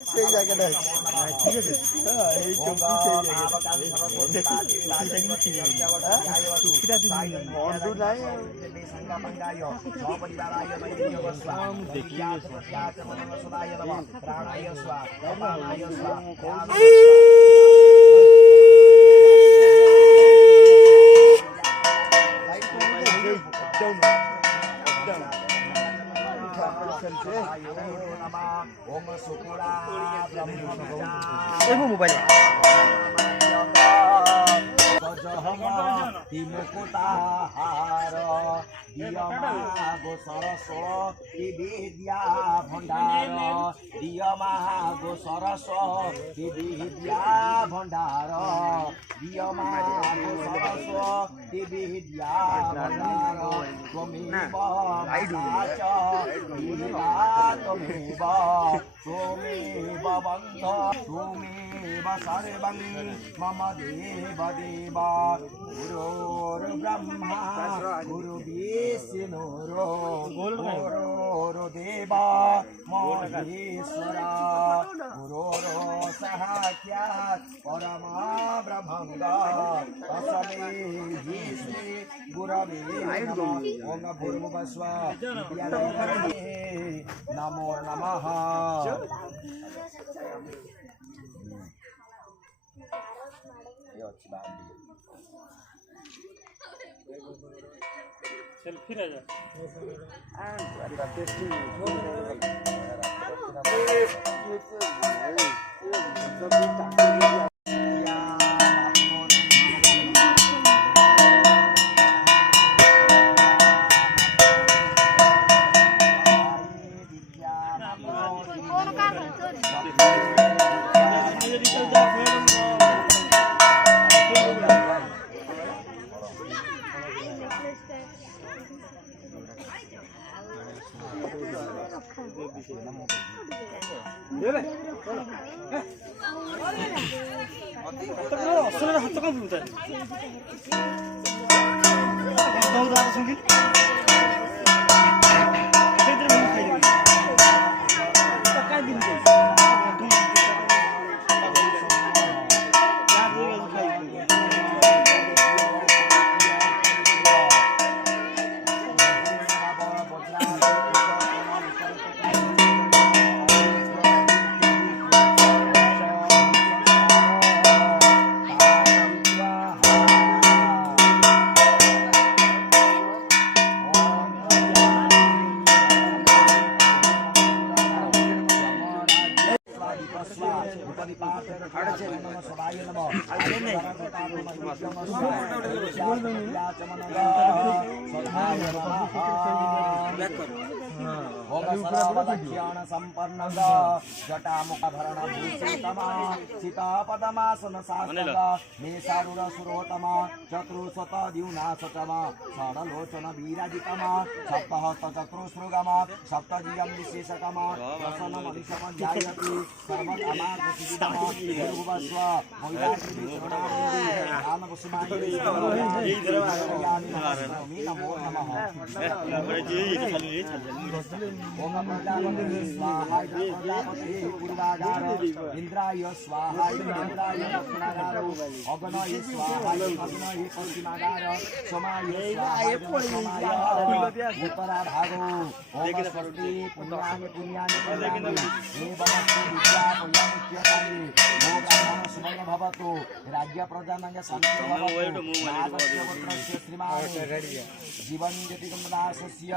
সেই জায়গাটায় ঠিক আছে। হ্যাঁ এই টুপি সেই জায়গাটা বন্ধু নাই মোবাইল सरस्वती विद्या भंडार दियमा गो सरस्वती विद्या भंडार दियमा गो सरस्वती विद्या भंडार त्वमेव त्वमेव त्वमेव बन्ध त्वमेव सर्वं मम देव देव गुरुर्ब्रह्मा गुरुर्विष्णुः गुरुर्देव महेश्वरा गुरुर्साक्षात् परमः ब्रह्म तस्मै श्री गुरवे नमः ओम भूर्भुवस्सुः नमो नमः सेल्फी राजा असलेला हात का बुलताय जटामुखभरण भूषितमा सीतापदमासन शास्त्रदा मेषारूढ़ सुरोतमा चतुर्शत द्युनाशतमा षडलोचन विराजितमा सप्तहस्त चतुर्श्रुगमा सप्तजियं विशेषकमा प्रसन्नमनिशम ध्यायति सर्वकामार्थसिद्धितमा भूर्भुवस्व महिलाकृति शरणागति दानवसुमायै नमो नमः ओम प्रजापति स्वाहा प्रजापति पूर्वाधार इंद्राय स्वाहा इंद्राय दक्षिणाधार अग्नये स्वाहा अग्नये पश्चिमाधार समाय स्वाहा उत्तराधारो ओम स्वस्ति पुण्यानि पुण्यानि पुण्यानि हे वनस्पति विद्या पुण्यानि मोगानां सुमय भवतु राज्य प्रजानां शान्ति भवतु नागस्य श्रीमान जीवन ज्योतिकं दासस्य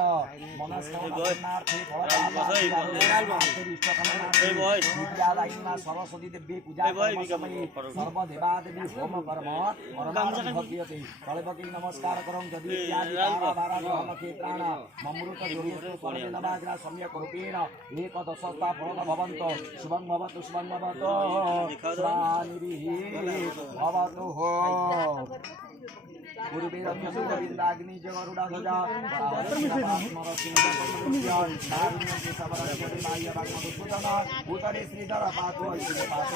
मनस्कामनार्थे विद्यादायिना सरस्वती देवी पूजा समय सर्वदेवादेवी होम कर्म भक्ति कलपति नमस्कार करं यदि क्षेत्राण ममृत जोड़ेग्रा सम्यक रूपेण एकदशता फलद भवन्त शुभं भवतु शुभं भवतु भवतु पूर्वे रक्षसु गोविन्दाग्नि जगरुडाध्वजा उत्तरे श्रीधर पातु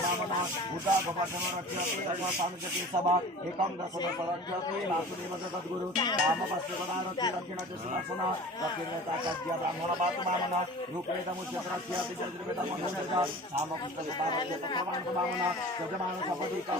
वामना उदा गोवर्धन रक्षते अथवानुजते सभा एकं दशदश रक्षते वासुदेव जगद्गुरु रामपश्यगदा रक्षे दक्षिणज सुदर्शन दक्षिणताचार्य ब्राह्मण पातु वामना रूपेदमुच्यत रक्षते जगद्वेद मनुष्यजा रामकृष्ण रक्षते तथावान वामना यजमान सपदि का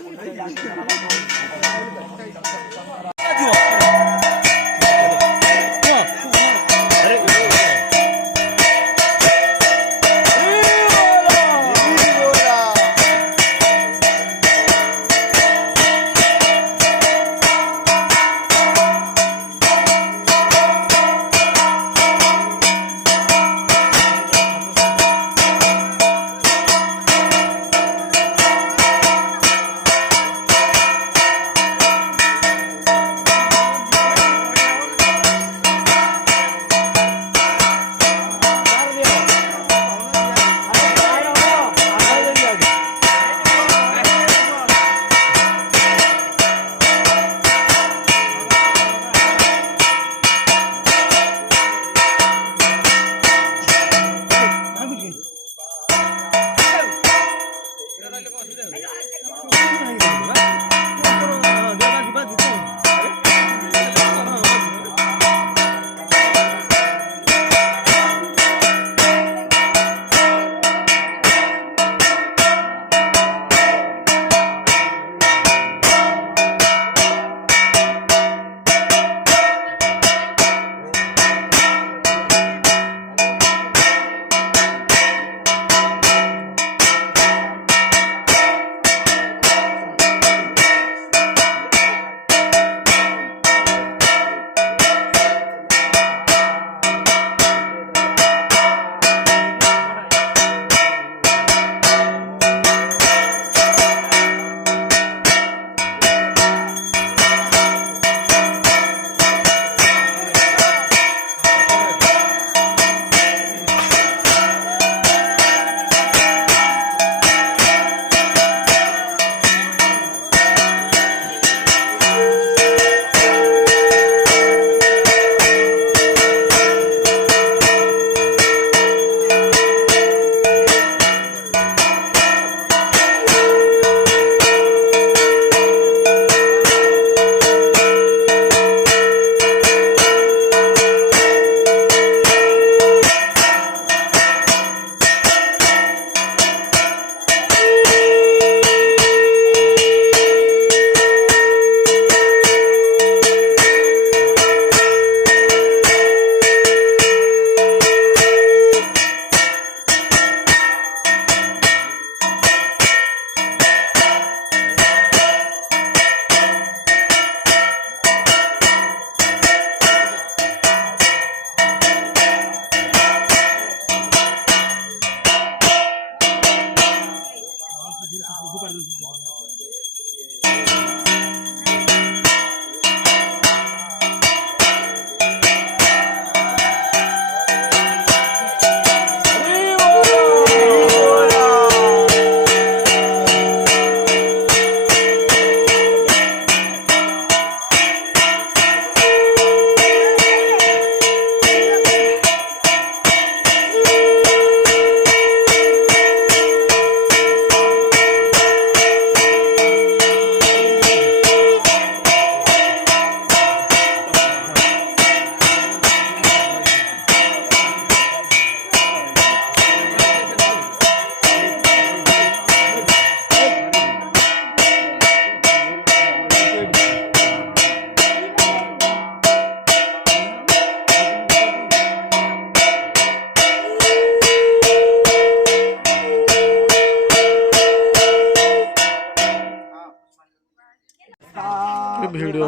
वीडियो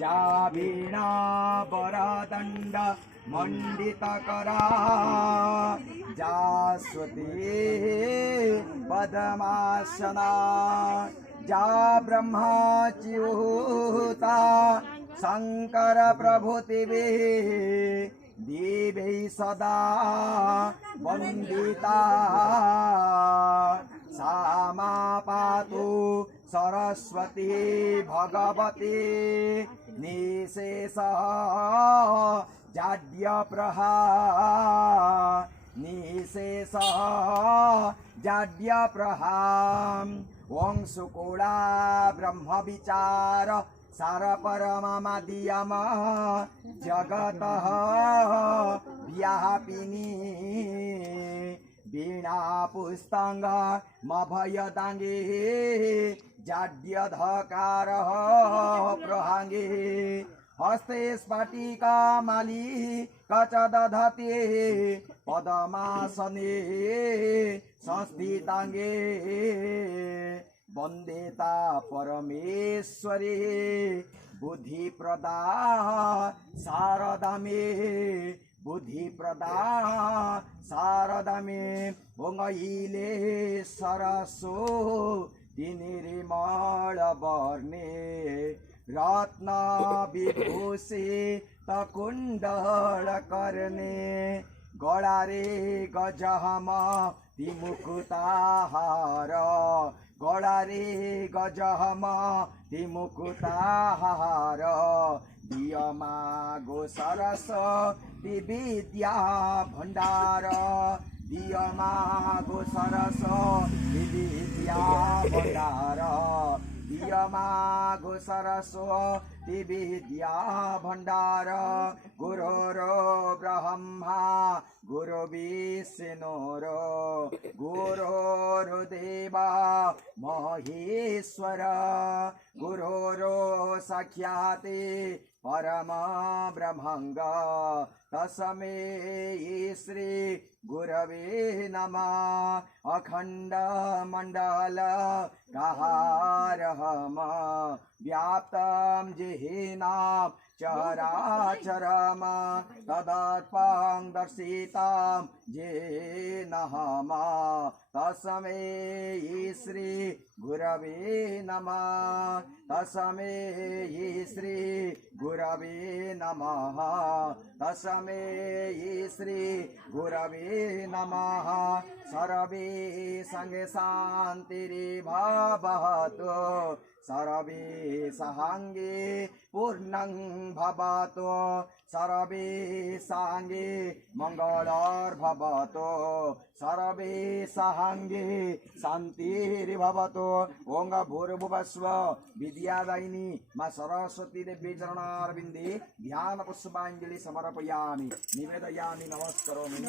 जावीणा परदंड मंडित करा जास्वती पद्मासना जा ब्रह्माच्युता शंकर प्रभुतिवे देवै सदा वंदिता सामा पातु सरस्वती भगवती निशेष जाड्यप्रहा निशेष जाड्यप्रहा ओं सुकोड़ा ब्रह्म विचार सार परममादियम जगतः व्यापिनी वीणा पुस्तंग मभयदांगे जाड्यधकार प्रहांगे हस्ते स्फटिका माली कच दधते पदमासने संस्थितांगे वंदेता परमेश्वरी बुद्धिप्रदा शारदा मे बुद्धिप्रदा शारदा मे ओंगईले सरसो निर्मल वर्णे रत्न विभूषित कुंडल करने गड़ारे गजहम मुकुताहार गड़ारे गजहम मुकुताहार दियमा गो सरस विद्या भंडार दियमा गो सरस विद्या भंडार दियमा गो सरस विद्या भंडार गुरोरो ब्रह्मा गुरु विष्णुरो गुरोरो देवा महेश्वर गुरोरो साक्षाते परम ब्रह्मंग तस्मै श्री गुरवे नमः अखंड मंडल कहारहम व्याप्तं जेहिना चराचरम तदत्पं दर्शितं येन हम तस्मै श्री गुरवे नमः तस्मै श्री गुरवे नमः तस्मै श्री गुरवे नमः सर्वे संगे शान्तिर्भवतु सर्वे साङ्गे पूर्णं भवतु सर्वे साङ्गे मङ्गलर्भवतु सर्वे साङ्गे शान्तिर्भवतु ओं भूर्भुवस्व विद्यादायिनी मा सरस्वती देवी चरणारविन्दे ध्यान पुष्पाञ्जलि समर्पयामि निवेदयामि नमस्करोमि।